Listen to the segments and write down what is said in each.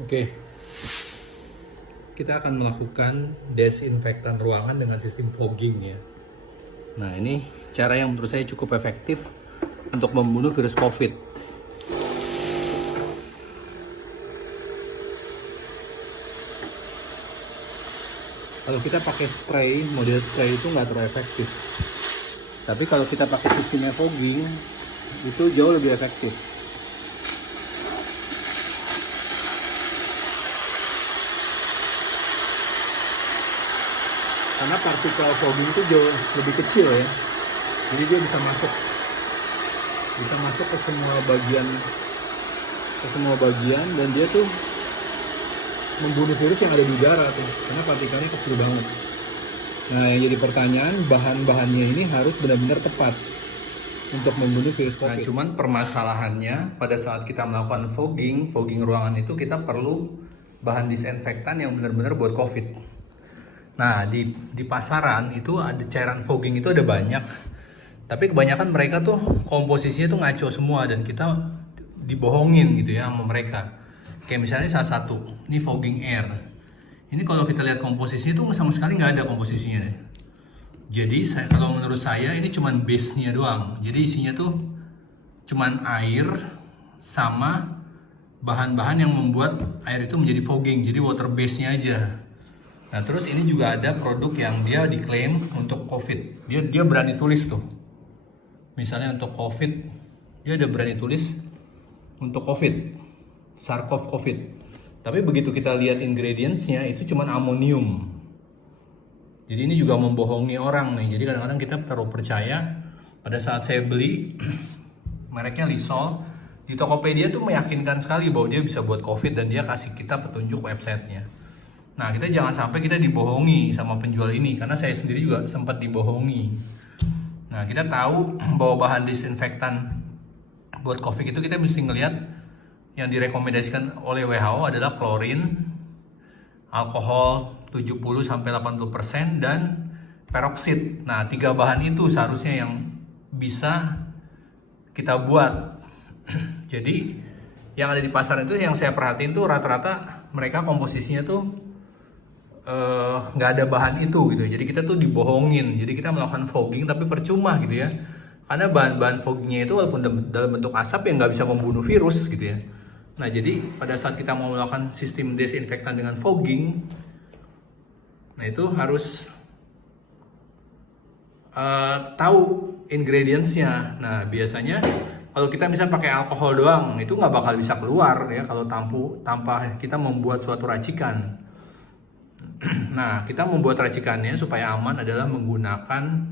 Oke, kita akan melakukan desinfektan ruangan dengan sistem fogging ya. Nah, ini cara yang menurut saya cukup efektif untuk membunuh virus COVID. Kalau kita pakai spray, model spray itu nggak terlalu efektif. Tapi kalau kita pakai sistemnya fogging, itu jauh lebih efektif. Karena partikel fogging itu jauh lebih kecil ya, jadi dia bisa masuk ke semua bagian dan dia tuh membunuh virus yang ada di udara tuh, karena partikelnya kecil banget. Nah, yang jadi pertanyaan, bahan-bahannya ini harus benar-benar tepat untuk membunuh virus COVID. Nah, cuman permasalahannya pada saat kita melakukan fogging ruangan itu kita perlu bahan disinfektan yang benar-benar buat COVID. Nah, di pasaran itu ada cairan fogging itu ada banyak. Tapi kebanyakan mereka tuh komposisinya tuh ngaco semua dan kita dibohongin gitu ya sama mereka. Kayak misalnya salah satu, ini fogging air. Ini kalau kita lihat komposisinya tuh sama sekali nggak ada komposisinya deh. Jadi kalau menurut saya ini cuman base-nya doang. Jadi isinya tuh cuman air sama bahan-bahan yang membuat air itu menjadi fogging. Jadi water base-nya aja. Nah, terus ini juga ada produk yang dia diklaim untuk COVID. Dia berani tulis tuh. Misalnya untuk COVID, dia udah berani tulis untuk COVID, SARS-CoV. Tapi begitu kita lihat ingredients-nya itu cuma amonium. Jadi ini juga membohongi orang nih. Jadi kadang-kadang kita terlalu percaya. Pada saat saya beli, mereknya Lysol, di Tokopedia tuh meyakinkan sekali bahwa dia bisa buat COVID dan dia kasih kita petunjuk websitenya. Nah, kita jangan sampai kita dibohongi sama penjual ini, karena saya sendiri juga sempat dibohongi. Nah, kita tahu bahwa bahan disinfektan buat COVID itu kita mesti ngelihat yang direkomendasikan oleh WHO adalah klorin, alkohol 70-80%, dan peroksid. Nah, 3 bahan itu seharusnya yang bisa kita buat. Jadi, yang ada di pasar itu yang saya perhatiin tuh rata-rata mereka komposisinya tuh nggak ada bahan itu gitu. Jadi kita tuh dibohongin. Jadi kita melakukan fogging tapi percuma gitu ya. Karena bahan-bahan foggingnya itu walaupun dalam bentuk asap yang nggak bisa membunuh virus gitu ya. Nah, jadi pada saat kita mau melakukan sistem desinfektan dengan fogging, nah itu harus tahu ingredients-nya. Nah, biasanya kalau kita misalnya pakai alkohol doang, itu nggak bakal bisa keluar ya kalau tanpa kita membuat suatu racikan. Nah, kita membuat racikannya supaya aman adalah menggunakan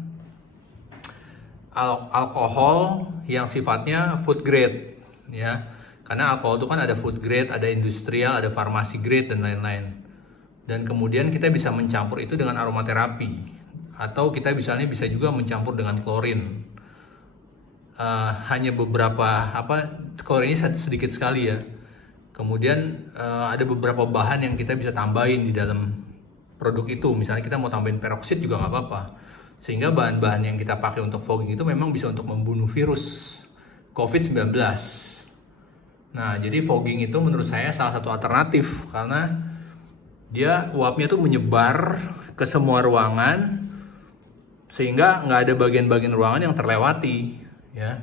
alkohol yang sifatnya food grade ya. Karena alkohol itu kan ada food grade, ada industrial, ada farmasi grade dan lain-lain. Dan kemudian kita bisa mencampur itu dengan aromaterapi, atau kita misalnya bisa juga mencampur dengan klorin. Hanya beberapa klorinnya sedikit sekali ya. Kemudian ada beberapa bahan yang kita bisa tambahin di dalam produk itu. Misalnya kita mau tambahin peroksid juga nggak apa-apa. Sehingga bahan-bahan yang kita pakai untuk fogging itu memang bisa untuk membunuh virus COVID-19. Nah, jadi fogging itu menurut saya salah satu alternatif karena dia uapnya tuh menyebar ke semua ruangan sehingga nggak ada bagian-bagian ruangan yang terlewati ya.